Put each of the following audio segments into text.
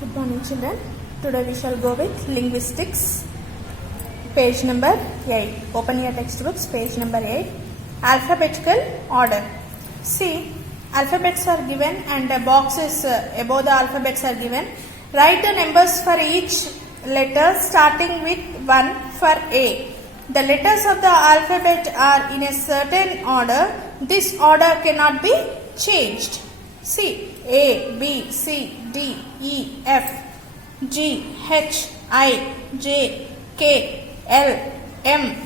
Good morning, children. Today we shall go with linguistics, page number 8. Open your textbooks, page number 8. Alphabetical order. See, alphabets are given and boxes above the alphabets are given. Write the numbers for each letter starting with 1 for A. The letters of the alphabet are in a certain order. This order cannot be changed. See, A, B, C, D, E, F, G, H, I, J, K, L, M,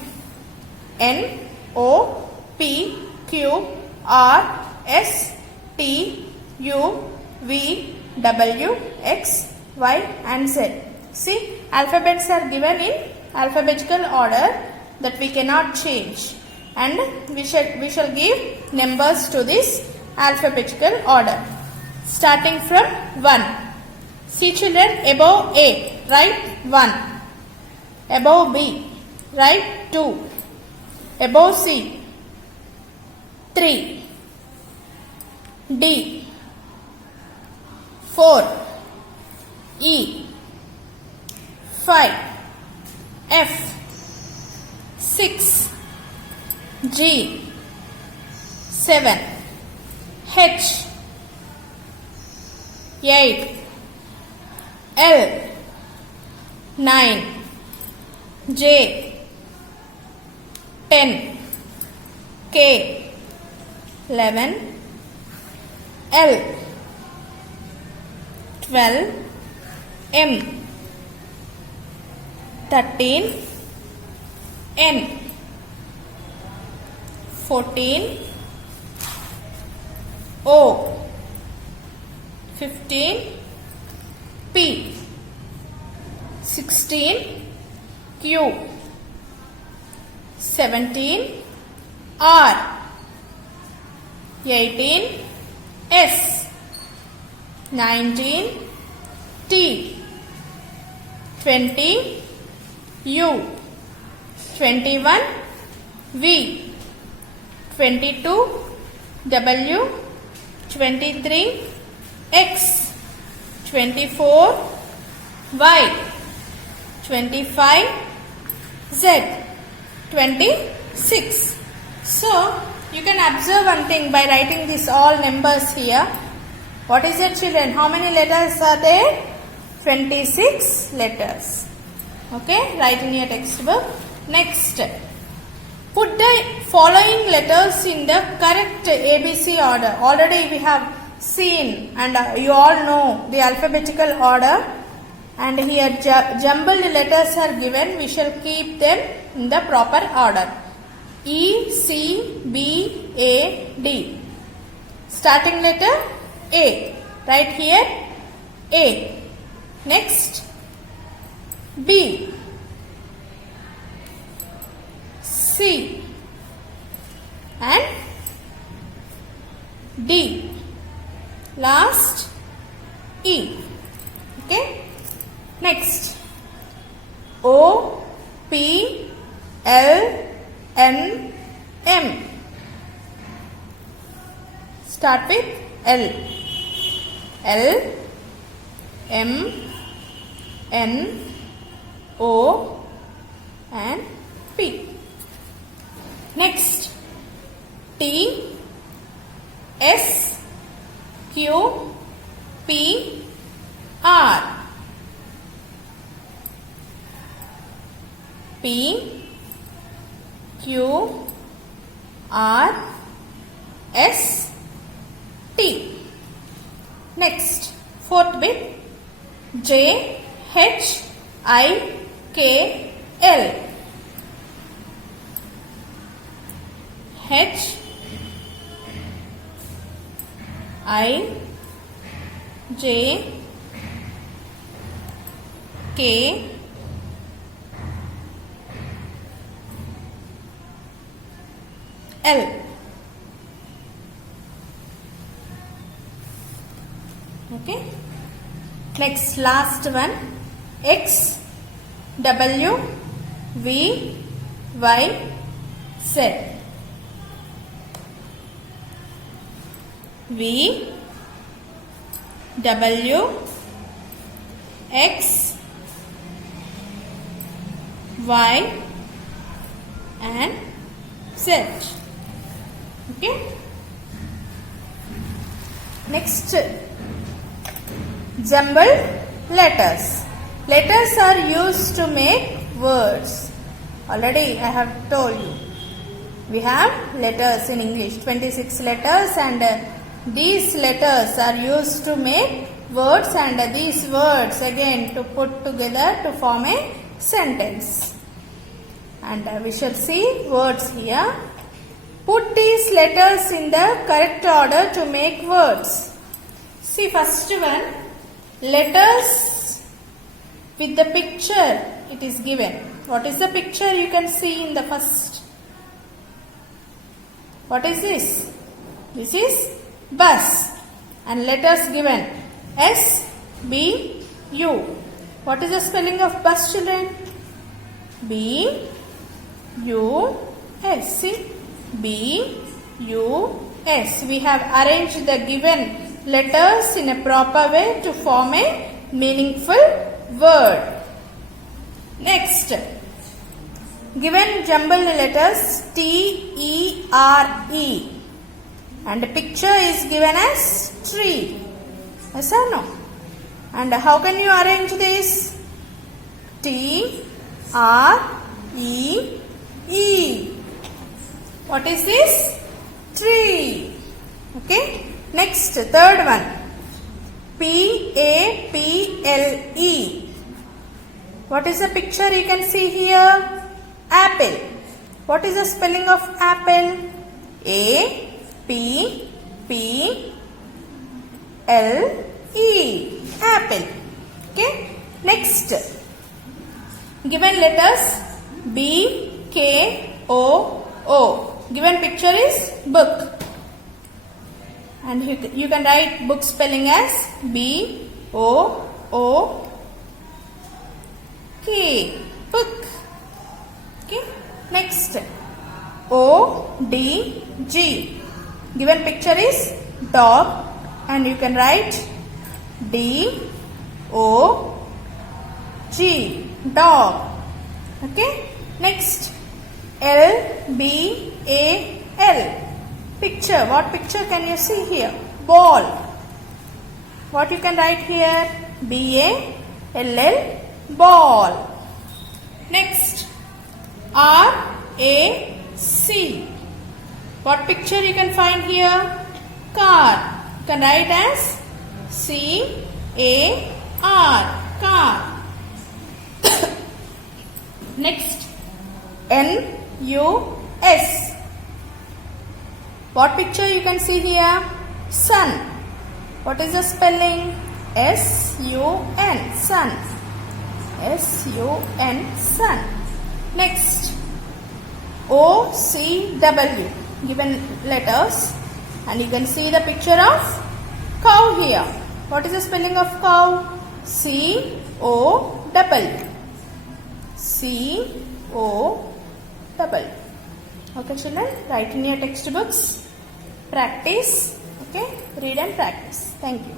N, O, P, Q, R, S, T, U, V, W, X, Y and Z. See, alphabets are given in alphabetical order that we cannot change, and we shall give numbers to this alphabetical order starting from 1. See, children, above A write 1, above B write 2, above C 3, D 4, E 5, F 6, G 7, H 8, L 9, J 10, K 11, L 12, M 13, N 14, O 15, P 16, Q 17, R 18, S 19, T 20, U 21, V 22, W 23, X 24, Y 25, Z 26. So, you can observe one thing by writing these all numbers here. What is it, children? How many letters are there? 26 letters. Okay, write in your textbook. Next, put the following letters in the correct ABC order. Already we have seen and you all know the alphabetical order, and here jumbled letters are given. We shall keep them in the proper order. E, C, B, A, D. Starting letter A. Right here A. Next B, C and D. Last E. Okay. Next O, P, L, N, M. Start with L. L, M, N, O and P. Next T, S, Q, P, R. P, Q, R, S, T. Next, fourth bit J, H, I, K, L. H, I, J, K, L. Okay. Next, last one X, W, V, Y, Z. V, W, X, Y and Z. Okay. Next, jumbled letters. Letters are used to make words. Already I have told you. We have letters in English, 26 letters, and these letters are used to make words, and these words again to put together to form a sentence. And we shall see words here. Put these letters in the correct order to make words. See, first one, letters with the picture it is given. What is the picture you can see in the first? What is this? This is bus, and letters given S, B, U. What is the spelling of bus, children? B, U, S. See? B, U, S. We have arranged the given letters in a proper way to form a meaningful word. Next, given jumbled letters T, E, R, E, and the picture is given as tree. Yes or no? And how can you arrange this? T, R, E, E. What is this? Tree. Okay. Next, third one. P, A, P, L, E. What is the picture you can see here? Apple. What is the spelling of apple? A, P, P, L, E. Apple. Okay. Next, given letters B, K, O, O. Given picture is book, and you can write book spelling as B, O, O, K. Book. Okay. Next, O, D, G. Given picture is dog, and you can write D, O, G. Dog. Okay. Next, L, B, A, L. Picture. What picture can you see here? Ball. What you can write here? B, A, L, L. Ball. Next, R, A, C. What picture you can find here? Car. You can write as C, A, R. Car. Next, N, U, S. What picture you can see here? Sun. What is the spelling? S-U-N. Sun. S-U-N. Sun. Next, O-C-W. Given letters, and you can see the picture of cow here. What is the spelling of cow? C-O-W. C-O-W. Okay, children, write in your textbooks. Practice. Okay, read and practice. Thank you.